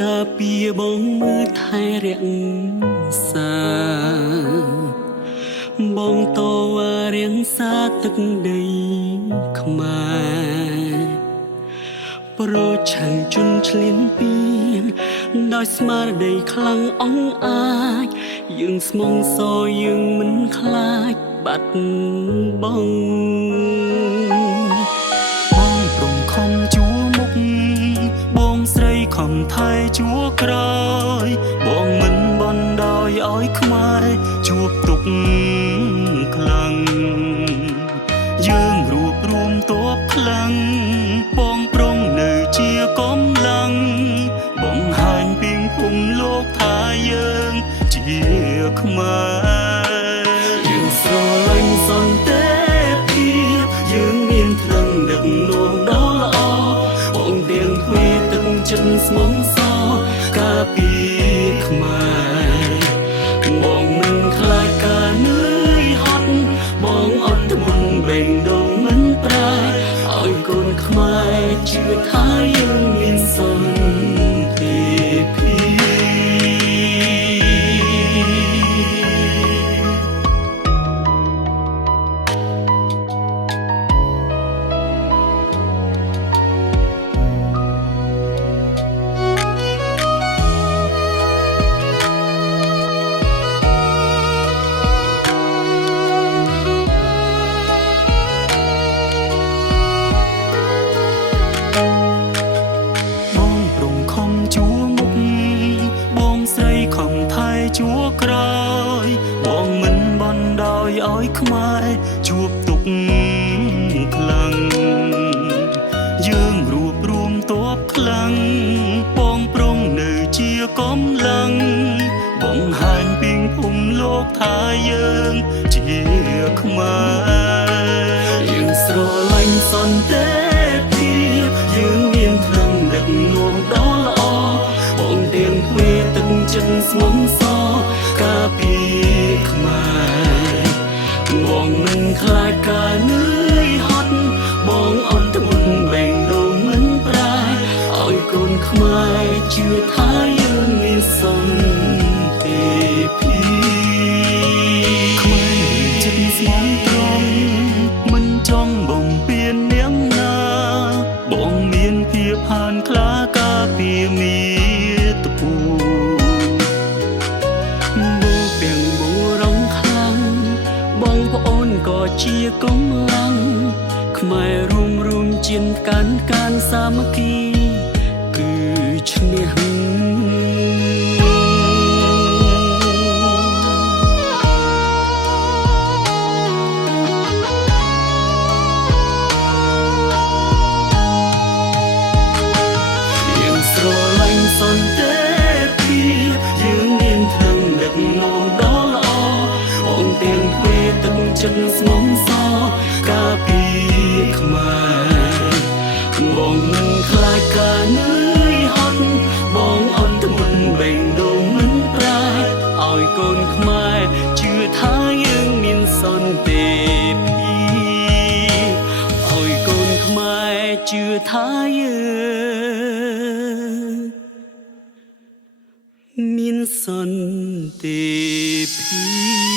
កាពីបងមើលថែរក្សាបងតវ៉ារៀងសាទឹកដីខ្មែរប្រឆាំងជន់ឆ្លៀនពៀនដោយស្មារតីខ្លាំងអង្អាចយើងស្មងសយើងមិនខ្លាចបាត់បង់បងព្រមខំជួមុខបងស្រីខំថែជួក្រោយបងមិនបណ្ដោយឲ្យខ្មែរជួបទុកខ្លាំងយើងរួបរวมតបខ្លាំងបងប្រុងនៅជាកម្លាំងបង្ហាញពីភូមិលោកថាយើងជាខ្មែរយើងស្រឡាញ់សន្តិភាពយើងមានថ្លឹងដឹកនាំដ៏ល្អបងទាំងទ្វេទឹកចិត្តស្មងសការពីខ្មែរបងមិនខ្លាចការនឿយហត់បងអត់ធ្មត់បែងដងមិនប្រែឲ្យកូនខ្មែរជឿថាយើងមានសន្តិភាពជួក្រោយបងមិនបណ្ដោយឲ្យខ្មែរជួបទុកខ្លាំងយើងរួបរวมតបខ្លាំងបងប្រុងនៅជាកម្លាំងបង្ហាញពីភូមិលោកថាយើងជាខ្មែរយើងស្រឡាញ់សន្តិភាពយើងមានថ្លឹងដឹកនាំដ៏ល្អបងទាំងទ្វេទឹកចិត្តស្មងសការពីខ្មែរបងមិនខ្លាចការនឿយហត់បងអត់ធ្មត់បែងដងមិនប្រែឲ្យកូនខ្មែរជឿថាយើងមានសន្តិភាពខ្មែរចិត្តស្មងត្រង់មិនចង់បំពេញនាងណាបងមានភាពហានខ្លាការពីមាតុភូបងប្អូនក៏ជាកម្លាំងខ្មែររួមជាកាន់សាមគ្គីគឺឈ្នះយើងស្រឡាញ់សន្តិភាពយើងមានថ្លឹងដឹកនាំដ៏ល្អបងទាំងទ្វេទឹកចិត្តស្មងសការពីខ្មែរបងមិនខ្លាចការនឿយហត់បងអត់ធ្មត់បែងដងមិនប្រែឲ្យកូនខ្មែរជឿថាយើងមានសន្តិភាពឲ្យកូនខ្មែរជឿថាយើងមានសន្តិភាព